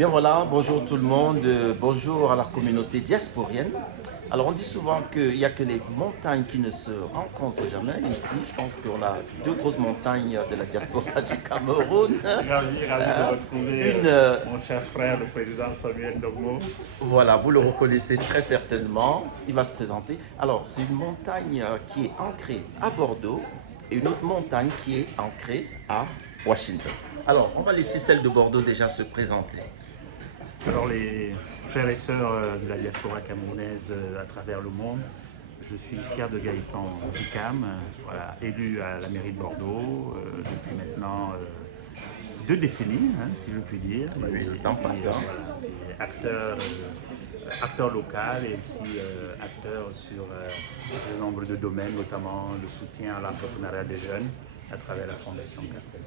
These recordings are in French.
Bien voilà, bonjour tout le monde, bonjour à la communauté diasporienne. Alors on dit souvent qu'il n'y a que les montagnes qui ne se rencontrent jamais. Ici, je pense qu'on a deux grosses montagnes de la diaspora du Cameroun. Ravi de retrouver Une, mon cher frère, le président Samuel Ndogmo. voilà, vous le reconnaissez très certainement. Il va se présenter. Alors, c'est une montagne qui est ancrée à Bordeaux et une autre montagne qui est ancrée à Washington. Alors, on va laisser celle de Bordeaux déjà se présenter. Alors les frères et sœurs de la diaspora camerounaise à travers le monde, je suis Pierre de Gaëtan Dicam, voilà, élu à la mairie de Bordeaux depuis maintenant 2 décennies, hein, si je puis dire. Oui, le temps passe. Voilà, acteur local et aussi acteur sur un certain nombre de domaines, notamment le soutien à l'entrepreneuriat des jeunes à travers la Fondation Castel.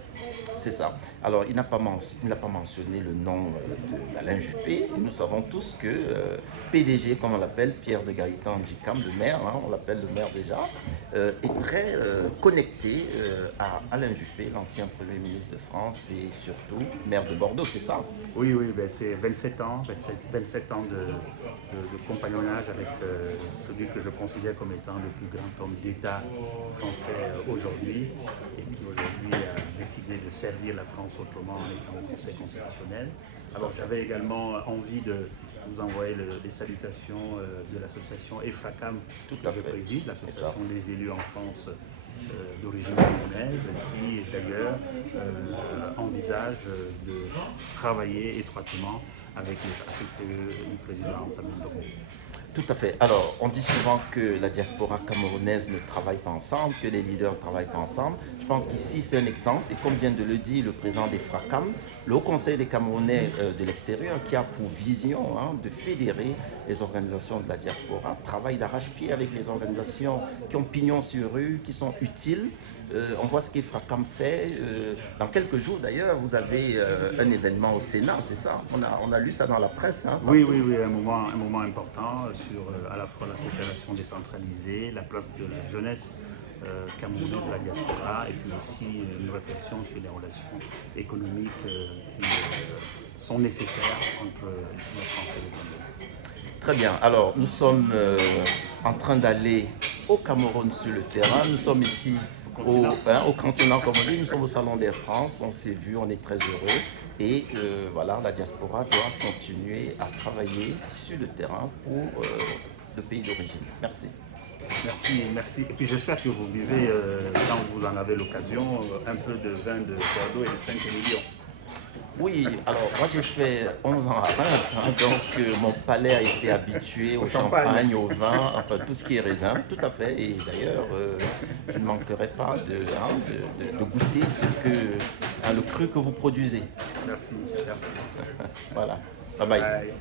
C'est ça. Alors, il n'a pas mentionné le nom d'Alain Juppé. Nous savons tous que PDG, comme on l'appelle, Pierre de Gaëtan Dicam, le maire, hein, on l'appelle le maire déjà, est très connecté à Alain Juppé, l'ancien Premier ministre de France et surtout maire de Bordeaux, c'est ça? Oui, ben c'est 27 ans, 27 ans de compagnonnage avec celui que je considère comme étant le plus grand homme d'État français aujourd'hui et qui aujourd'hui a décidé de servir la France autrement en étant au Conseil constitutionnel. Alors j'avais également envie de vous envoyer les salutations de l'association EFRACAM que je préside, l'association des élus en France d'origine camerounaise, qui d'ailleurs envisage de travailler étroitement avec les associés du président Samuel Ndogmo. Tout à fait. Alors, on dit souvent que la diaspora camerounaise ne travaille pas ensemble, que les leaders ne travaillent pas ensemble. Je pense qu'ici, c'est un exemple. Et comme vient de le dire le président des FRACAM, le Haut Conseil des Camerounais de l'extérieur, qui a pour vision de fédérer les organisations de la diaspora, travaille d'arrache-pied avec les organisations qui ont pignon sur rue, qui sont utiles. On voit ce qu'EFRACAM fait. Dans quelques jours, d'ailleurs, vous avez un événement au Sénat, c'est ça? On a lu ça dans la presse. Hein, oui, un moment important sur à la fois la coopération décentralisée, la place de la jeunesse camerounaise de la diaspora et puis aussi une réflexion sur les relations économiques qui sont nécessaires entre la France et le Cameroun. Très bien. Alors, nous sommes en train d'aller au Cameroun sur le terrain. Nous sommes ici au continent, comme on dit. Nous sommes au Salon d'Air France. On s'est vu, on est très heureux. Et voilà, la diaspora doit continuer à travailler sur le terrain pour le pays d'origine. Merci. Merci. Et puis j'espère que vous buvez, quand vous en avez l'occasion, un peu de vin de Bordeaux et de 5 millions. Oui, alors moi j'ai fait 11 ans à Reims, hein, donc mon palais a été habitué au champagne, au vin, enfin tout ce qui est raisin, tout à fait. Et d'ailleurs, je ne manquerai pas de goûter le cru que vous produisez. Merci. Voilà, bye bye. Bye.